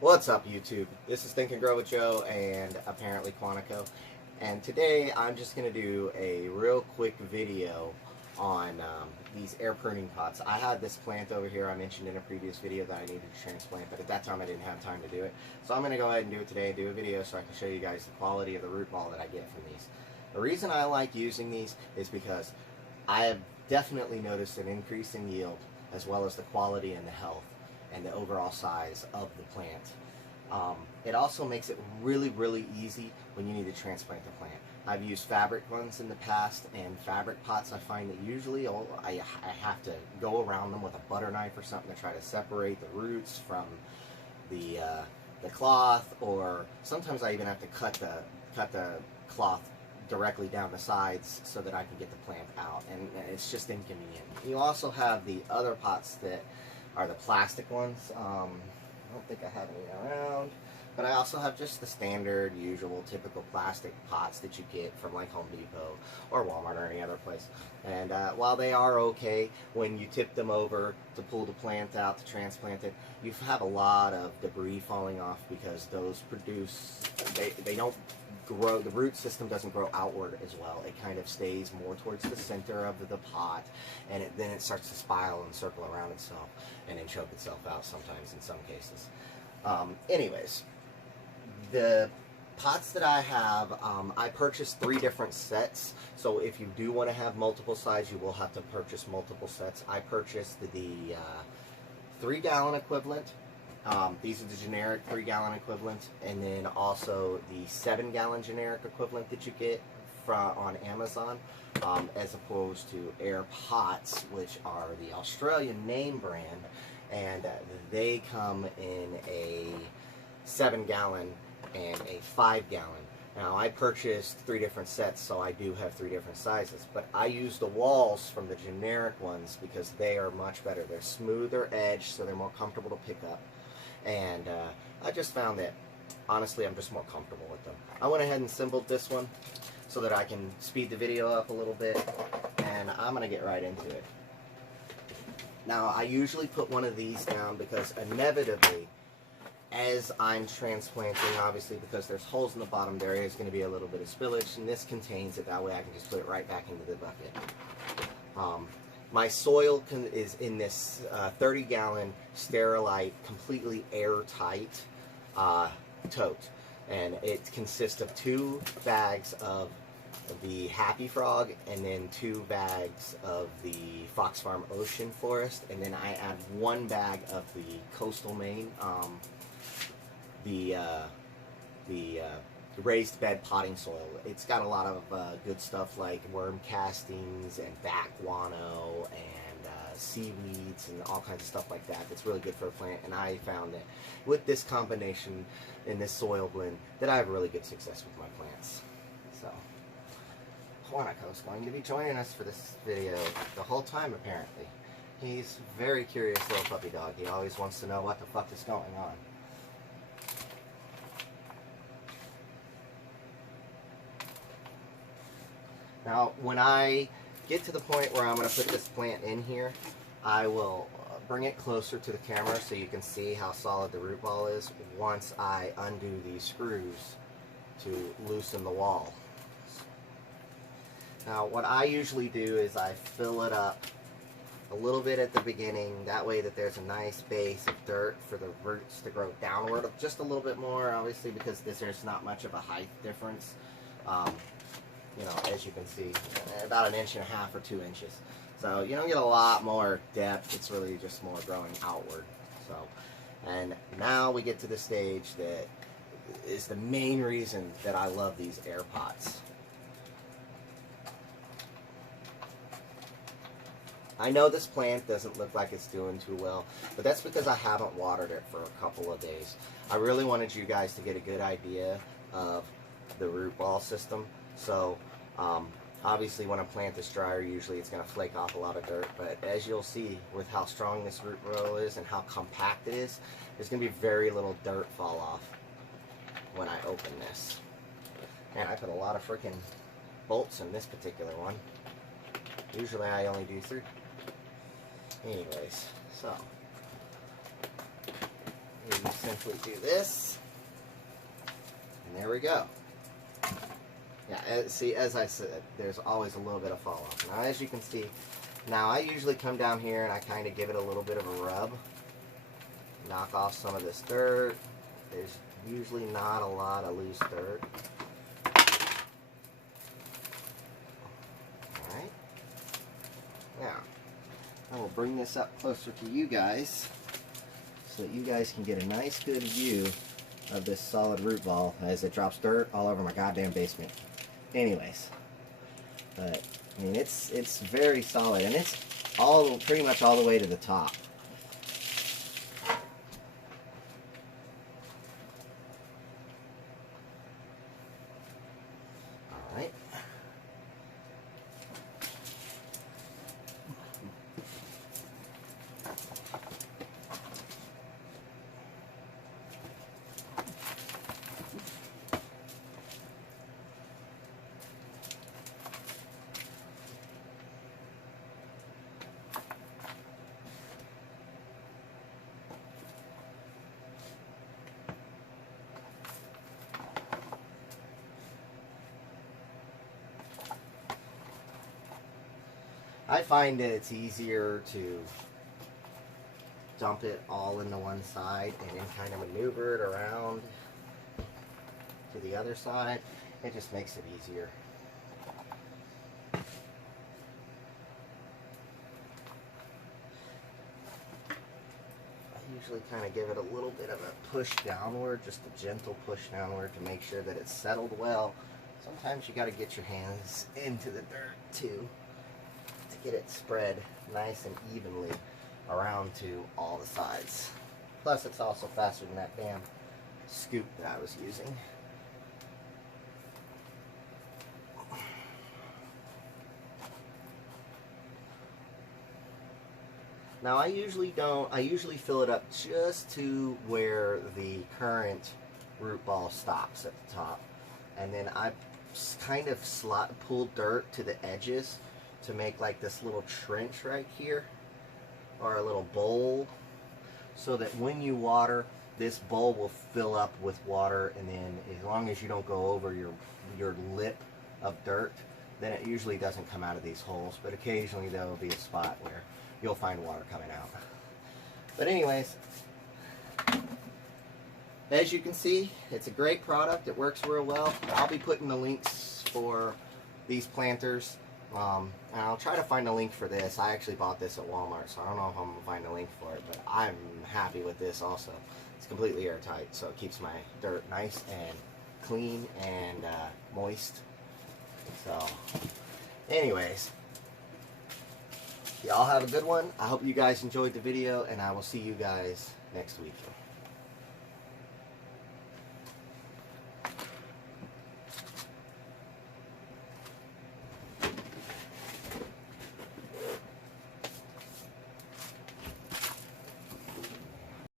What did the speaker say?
What's up, YouTube? This is Think and Grow with Joe and apparently Quantico. And today I'm just going to do a real quick video on these air pruning pots. I had this plant over here I mentioned in a previous video that I needed to transplant, but at that time I didn't have time to do it. So I'm going to go ahead and do it today and do a video so I can show you guys the quality of the root ball that I get from these. The reason I like using these is because I have definitely noticed an increase in yield as well as the quality and the health and the overall size of the plant. It also makes it really easy when you need to transplant the plant. I've used fabric ones in the past, and fabric pots I find that usually I have to go around them with a butter knife or something to try to separate the roots from the cloth, or sometimes I even have to cut the cloth directly down the sides so that I can get the plant out, and it's just inconvenient. You also have the other pots that are the plastic ones. I don't think I have any around, but I also have just the standard, usual, typical plastic pots that you get from like Home Depot or Walmart or any other place. And while they are okay, when you tip them over to pull the plant out to transplant it, you have a lot of debris falling off because those produce, they don't grow, the root system doesn't grow outward as well. It kind of stays more towards the center of the pot, and then it starts to spiral and circle around itself and then choke itself out sometimes in some cases. Anyways, the pots that I have, I purchased 3 different sets, so if you do want to have multiple size, you will have to purchase multiple sets. I purchased the 3-gallon equivalent. These are the generic 3-gallon equivalent, and then also the 7-gallon generic equivalent that you get on Amazon, as opposed to Air Pots, which are the Australian name brand, and they come in a 7-gallon and a 5-gallon. Now, I purchased 3 different sets, so I do have 3 different sizes, but I use the walls from the generic ones because they are much better. They're smoother edged, so they're more comfortable to pick up. And I just found that, honestly, I'm just more comfortable with them. I went ahead and assembled this one so that I can speed the video up a little bit, and I'm going to get right into it. Now, I usually put one of these down because inevitably, as I'm transplanting, obviously, because there's holes in the bottom, there is going to be a little bit of spillage, and this contains it. That way I can just put it right back into the bucket. My soil is in this 30-gallon Sterilite, completely airtight tote, and it consists of 2 bags of the Happy Frog and then 2 bags of the Fox Farm Ocean Forest, and then I add 1 bag of the Coastal Maine, the raised bed potting soil. It's got a lot of good stuff like worm castings and back guano and seaweeds and all kinds of stuff like that. That's really good for a plant, and I found that with this combination in this soil blend that I have really good success with my plants. So Quantico is going to be joining us for this video the whole time, apparently. He's a very curious little puppy dog. He always wants to know what the fuck is going on. Now, when I get to the point where I'm going to put this plant in here, I will bring it closer to the camera so you can see how solid the root ball is once I undo these screws to loosen the wall. Now, what I usually do is I fill it up a little bit at the beginning, that way that there's a nice base of dirt for the roots to grow downward just a little bit more, obviously, because there's not much of a height difference. You know, as you can see, about 1.5 inches or 2 inches. So you don't get a lot more depth. It's really just more growing outward. So, and now we get to the stage that is the main reason that I love these air pots. I know this plant doesn't look like it's doing too well, but that's because I haven't watered it for a couple of days. I really wanted you guys to get a good idea of the root ball system. So, obviously when a plant is drier, usually it's going to flake off a lot of dirt, but as you'll see with how strong this root row is and how compact it is, there's going to be very little dirt fall off when I open this. And I put a lot of freaking bolts in this particular one. Usually I only do 3. Anyways, so you simply do this, and there we go. Yeah, see, as I said, there's always a little bit of fall off. Now, as you can see, now I usually come down here and I kind of give it a little bit of a rub, knock off some of this dirt. There's usually not a lot of loose dirt. Alright. Now, I will bring this up closer to you guys so that you guys can get a nice good view of this solid root ball as it drops dirt all over my goddamn basement. Anyways, but I mean it's very solid, and it's pretty much all the way to the top. All right. I find that it's easier to dump it all into one side and then kind of maneuver it around to the other side. It just makes it easier. I usually kind of give it a little bit of a push downward, just a gentle push downward to make sure that it's settled well. Sometimes you got to get your hands into the dirt too, get it spread nice and evenly around to all the sides. Plus, it's also faster than that damn scoop that I was using. Now, I usually fill it up just to where the current root ball stops at the top, and then I kind of pull dirt to the edges to make like this little trench right here, or a little bowl, so that when you water, this bowl will fill up with water, and then as long as you don't go over your lip of dirt, then it usually doesn't come out of these holes. But occasionally there will be a spot where you'll find water coming out. But anyways, as you can see, it's a great product. It works real well. I'll be putting the links for these planters. And I'll try to find a link for this. I actually bought this at Walmart, so I don't know if I'm going to find a link for it, but I'm happy with this also. It's completely airtight, so it keeps my dirt nice and clean and moist. So, anyways, y'all have a good one. I hope you guys enjoyed the video, and I will see you guys next week.